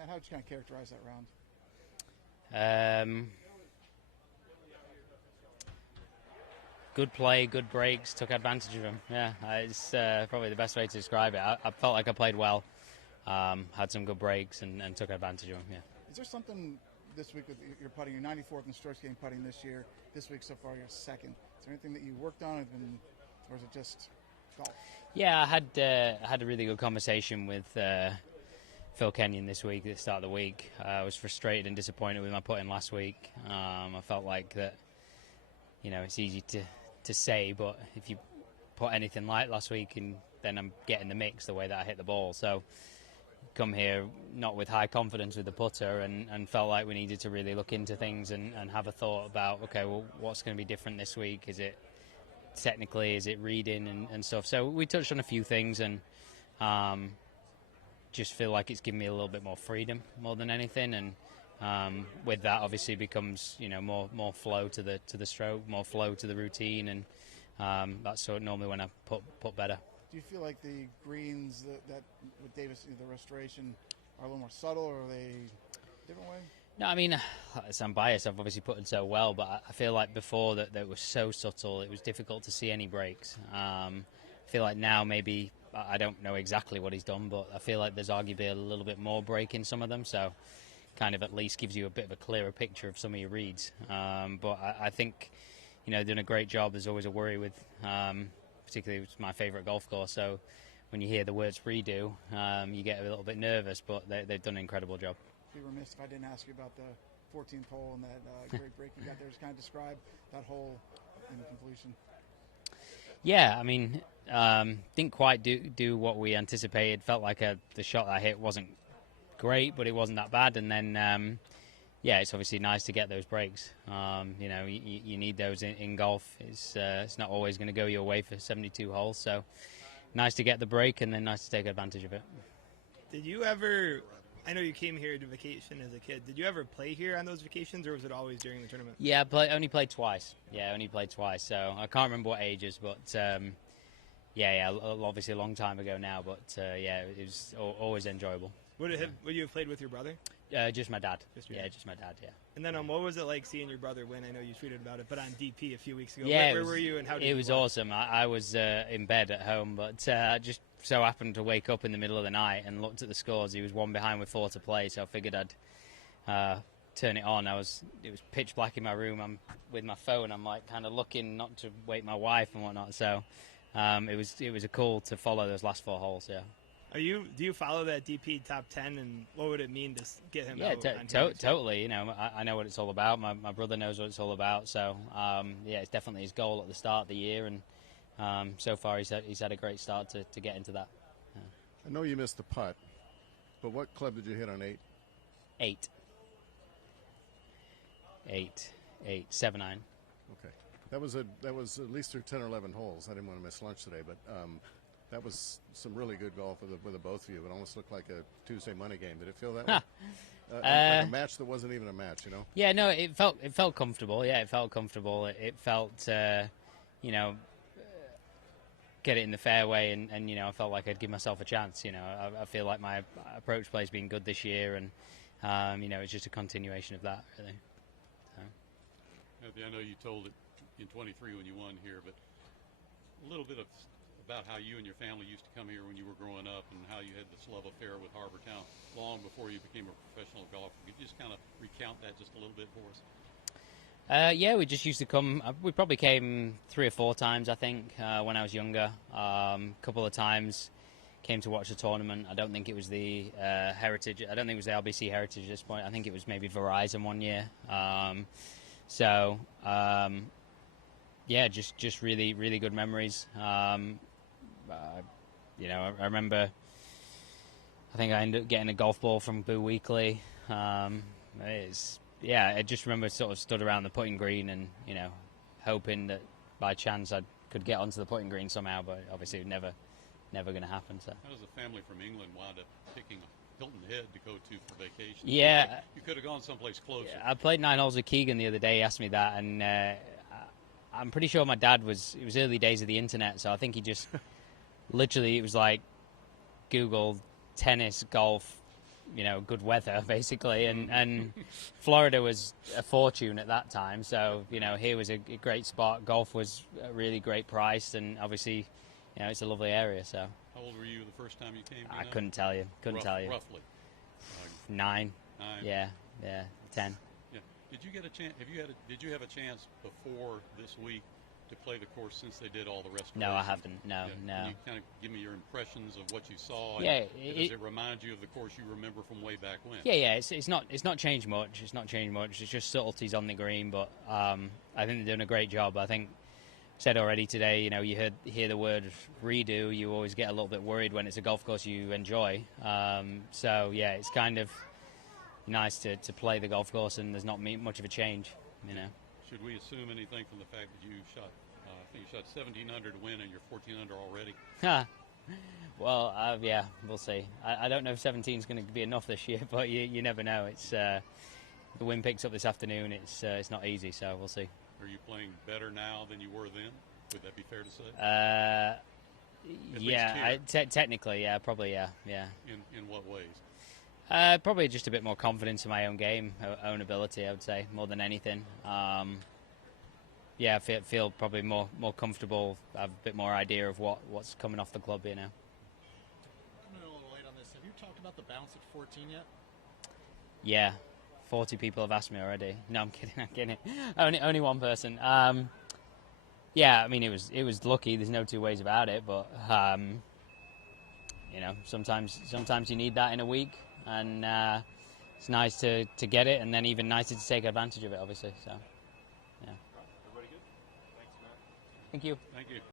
Matt, how would you kind of characterize that round? Good play, good breaks, took advantage of them. Yeah, it's probably the best way to describe it. I felt like I played well, had some good breaks, and took advantage of them. Yeah. Is there something this week with your putting? You're 94th in the strokes gained putting this year. This week so far, you're second. Is there anything that you worked on, or is it just golf? Yeah, I had a really good conversation with Phil Kenyon this week at the start of the week. I was frustrated and disappointed with my putting last week. I felt like that, it's easy to say, but if you put anything like last week, and then I'm getting the mix the way that I hit the ball. So come here not with high confidence with the putter, and felt like we needed to really look into things and have a thought about, okay, well, what's going to be different this week? Is it technically, is it reading and stuff? So we touched on a few things, and just feel like it's given me a little bit more freedom more than anything, and with that obviously becomes more flow to the stroke, more flow to the routine, and that's sort of normally when I put better. Do you feel like the greens that with Davis, the restoration, are a little more subtle, or are they a different way? No, I mean, I'm biased. I've obviously putted so well, but I feel like before that was so subtle, it was difficult to see any breaks. I feel like now maybe, I don't know exactly what he's done, but I feel like there's arguably a little bit more break in some of them, so kind of at least gives you a bit of a clearer picture of some of your reads. But I think, doing a great job. There's always a worry with, particularly it's my favourite golf course, so when you hear the words redo, you get a little bit nervous, but they've done an incredible job. I'd be remiss if I didn't ask you about the 14th hole and that great break you got there. Just kind of describe that hole in completion. Yeah, I mean, didn't quite do what we anticipated. Felt like the shot I hit wasn't great, but it wasn't that bad. And then, it's obviously nice to get those breaks. You need those in golf. It's not always going to go your way for 72 holes, so nice to get the break and then nice to take advantage of it. Did you ever... I know you came here to vacation as a kid. Did you ever play here on those vacations, or was it always during the tournament? Yeah, only played twice. So I can't remember what ages, but obviously a long time ago now. But it was always enjoyable. Would you have played with your brother? Just my dad. Just my dad. Yeah. And then what was it like seeing your brother win? I know you tweeted about it, but on DP a few weeks ago. Yeah, where were you and how did you It was awesome. I was in bed at home, but I just so happened to wake up in the middle of the night and looked at the scores. He was one behind with 4 to play, so I figured I'd turn it on. It was pitch black in my room. I'm with my phone. I'm like kind of looking not to wake my wife and whatnot. So it was a cool to follow those last 4 holes. Yeah. Do you follow that DP top 10, and what would it mean to get him out? Totally. I know what it's all about. My brother knows what it's all about. So it's definitely his goal at the start of the year, and so far he's had a great start to get into that. Yeah. I know you missed the putt, but what club did you hit on 8? 8. 7-9. Okay, that was at least through 10 or 11 holes. I didn't want to miss lunch today, but. That was some really good golf with the both of you. It almost looked like a Tuesday money game. Did it feel that way? Like a match that wasn't even a match, Yeah, no, it felt comfortable. Yeah, it felt comfortable. It felt, get it in the fairway, and I felt like I'd give myself a chance. I feel like my approach play's been good this year, and it's just a continuation of that, really. So. I know you told it in 23 when you won here, but a little bit about how you and your family used to come here when you were growing up, and how you had this love affair with Harbour Town long before you became a professional golfer. Could you just kind of recount that just a little bit for us? We just used to come. We probably came 3 or 4 times, I think, when I was younger. A couple of times came to watch the tournament. I don't think it was the Heritage. I don't think it was the RBC Heritage at this point. I think it was maybe Verizon one year. Just really, really good memories. I remember, I think I ended up getting a golf ball from Boo Weekly. I just remember sort of stood around the putting green and, hoping that by chance I could get onto the putting green somehow, but obviously it was never going to happen. So. How does a family from England wind up picking Hilton Head to go to for vacation? Yeah. You could have gone someplace closer. Yeah, I played 9 holes with Keegan the other day. He asked me that, and I'm pretty sure my dad it was early days of the internet, so I think he just literally, it was like Google tennis, golf, good weather basically, and Florida was a fortune at that time. So here was a great spot. Golf was a really great price, and obviously, it's a lovely area. So. How old were you the first time you came? I couldn't tell you. Roughly. 9. 9. Yeah, 10. Yeah. Did you get a chance? Did you have a chance before this week to play the course since they did all the restoration? No, I haven't. No. Can you kind of give me your impressions of what you saw? Yeah. Does it remind you of the course you remember from way back when? Yeah. It's not changed much. It's not changed much. It's just subtleties on the green, but I think they're doing a great job. I think said already today. You hear the word redo. You always get a little bit worried when it's a golf course you enjoy. So yeah, it's kind of nice to play the golf course, and there's not much of a change. Should we assume anything from the fact that you shot? I think you shot 17 under to win, and you're 14 under already. Well, yeah, we'll see. I don't know if 17 is going to be enough this year, but you never know. It's the wind picks up this afternoon. It's not easy, so we'll see. Are you playing better now than you were then? Would that be fair to say? Yeah, technically, yeah, probably, yeah. In what ways? Probably just a bit more confidence in my own game, own ability, I would say, more than anything. Yeah, I feel probably more comfortable, have a bit more idea of what's coming off the club, Coming a little late on this, have you talked about the bounce at 14 yet? Yeah, 40 people have asked me already. No, I'm kidding. Only one person. Yeah, I mean, it was lucky. There's no two ways about it, but sometimes you need that in a week, and it's nice to get it, and then even nicer to take advantage of it, obviously. So, yeah. Everybody good? Thanks, Matt. Thank you. Thank you.